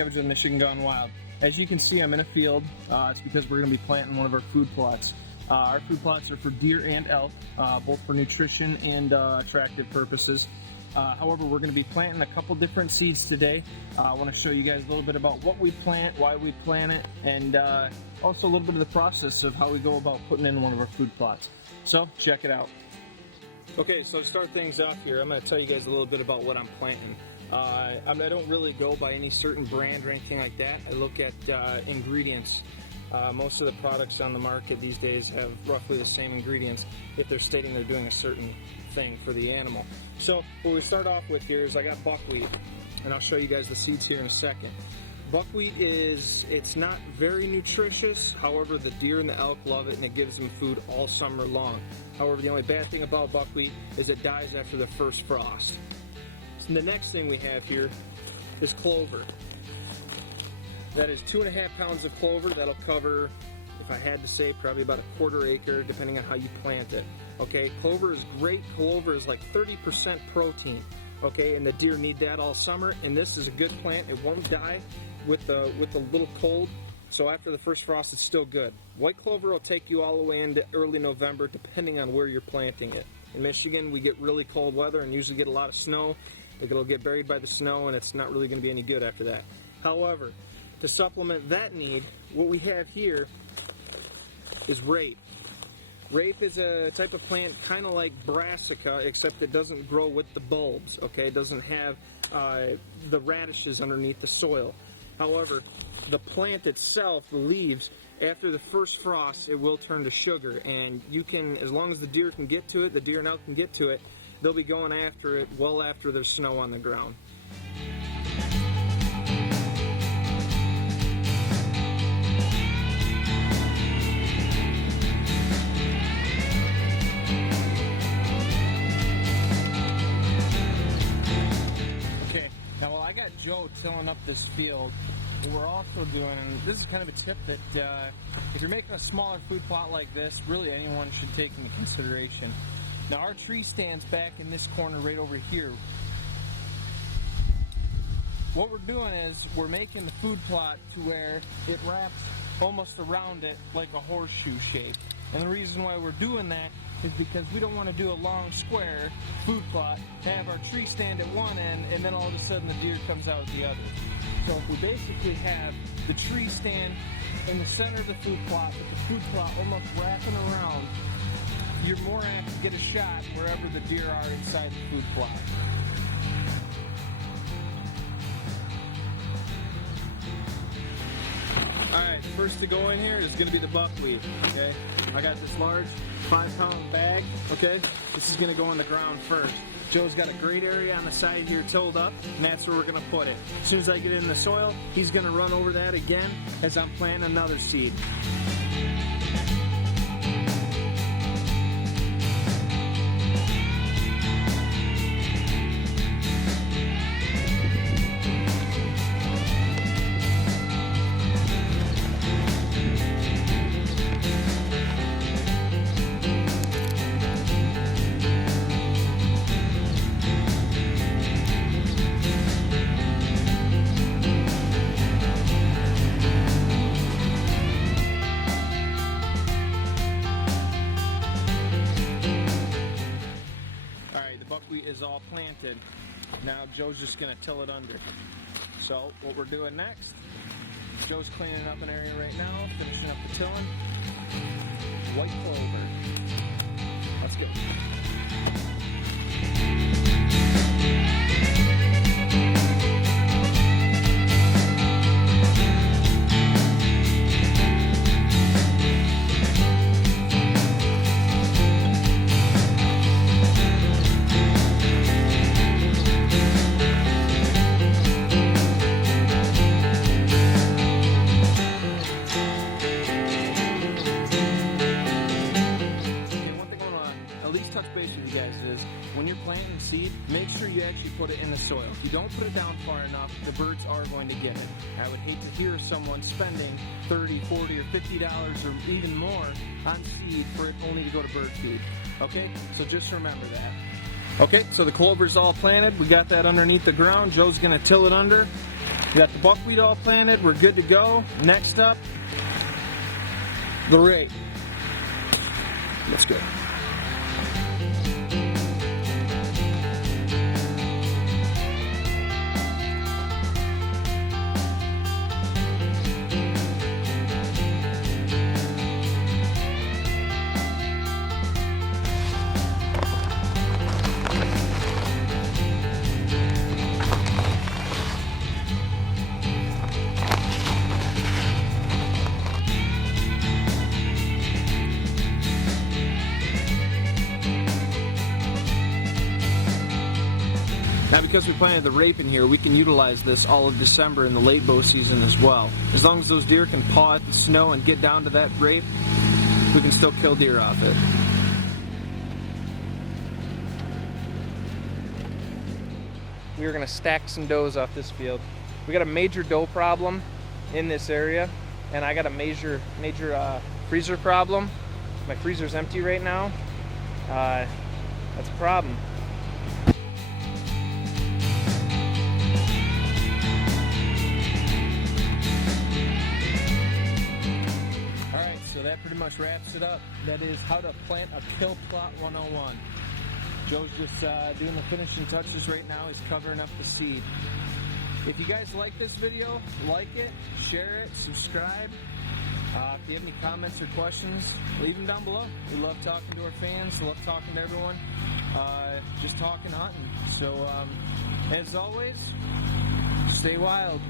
cabbage of Michigan gone wild. As you can see, I'm in a field. It's because we're going to be planting one of our food plots. Our food plots are for deer and elk, both for nutrition and attractive purposes. However, we're going to be planting a couple different seeds today. I want to show you guys a little bit about what we plant, why we plant it, and also a little bit of the process of how we go about putting in one of our food plots. So, check it out. Okay, so to start things off here, I'm going to tell you guys a little bit about what I'm planting. I don't really go by any certain brand or anything like that. I look at ingredients. Most of the products on the market these days have roughly the same ingredients if they're stating they're doing a certain thing for the animal. So what we start off with here is I got buckwheat, and I'll show you guys the seeds here in a second. Buckwheat it's not very nutritious. However, the deer and the elk love it, and it gives them food all summer long. However, the only bad thing about buckwheat is it dies after the first frost. So the next thing we have here is clover. That is 2.5 pounds of clover. That'll cover, if I had to say, probably about a 1/4 acre, depending on how you plant it. Okay, clover is great. Clover is like 30% protein. Okay, and the deer need that all summer. And this is a good plant. It won't die with the little cold. So after the first frost, it's still good. White clover will take you all the way into early November, depending on where you're planting it. In Michigan, we get really cold weather and usually get a lot of snow. It'll get buried by the snow, and it's not really going to be any good after that. However, to supplement that need, what we have here is rape. Rape is a type of plant kind of like brassica, except it doesn't grow with the bulbs, okay? It doesn't have the radishes underneath the soil. However, the plant itself, the leaves, after the first frost, it will turn to sugar, and you can, as long as the deer can get to it, the deer and elk can get to it, they'll be going after it well after there's snow on the ground. Joe tilling up this field. What we're also doing, and this is kind of a tip that if you're making a smaller food plot like this, really anyone should take into consideration. Now our tree stands back in this corner right over here. What we're doing is we're making the food plot to where it wraps almost around it like a horseshoe shape. And the reason why we're doing that is because we don't want to do a long square food plot, have our tree stand at one end, and then all of a sudden the deer comes out at the other. So if we basically have the tree stand in the center of the food plot, with the food plot almost wrapping around, you're more apt to get a shot wherever the deer are inside the food plot. Alright, first to go in here is going to be the buckwheat, okay? I got this large 5-pound bag, okay? This is going to go on the ground first. Joe's got a great area on the side here tilled up, and that's where we're going to put it. As soon as I get it in the soil, he's going to run over that again as I'm planting another seed. Is all planted. Now Joe's just going to till it under. So what we're doing next, Joe's cleaning up an area right now, finishing up the tilling. White clover. Let's go. When you're planting seed, make sure you actually put it in the soil. If you don't put it down far enough, the birds are going to get it. I would hate to hear someone spending $30, $40, or $50 or even more on seed for it only to go to bird food. Okay, so just remember that. Okay, so the clover's all planted. We got that underneath the ground. Joe's going to till it under. We got the buckwheat all planted. We're good to go. Next up, the rape. Let's go. Now, because we planted the rape in here, we can utilize this all of December in the late bow season as well. As long as those deer can paw at the snow and get down to that rape, we can still kill deer off it. We are going to stack some does off this field. We got a major doe problem in this area, and I got a major freezer problem. My freezer's empty right now. That's a problem. So that pretty much wraps it up. That is how to plant a kill plot 101. Joe's just doing the finishing touches right now. He's covering up the seed. If you guys like this video, like it, share it, subscribe. If you have any comments or questions, leave them down below. We love talking to our fans, love talking to everyone, just talking hunting. So as always, stay wild.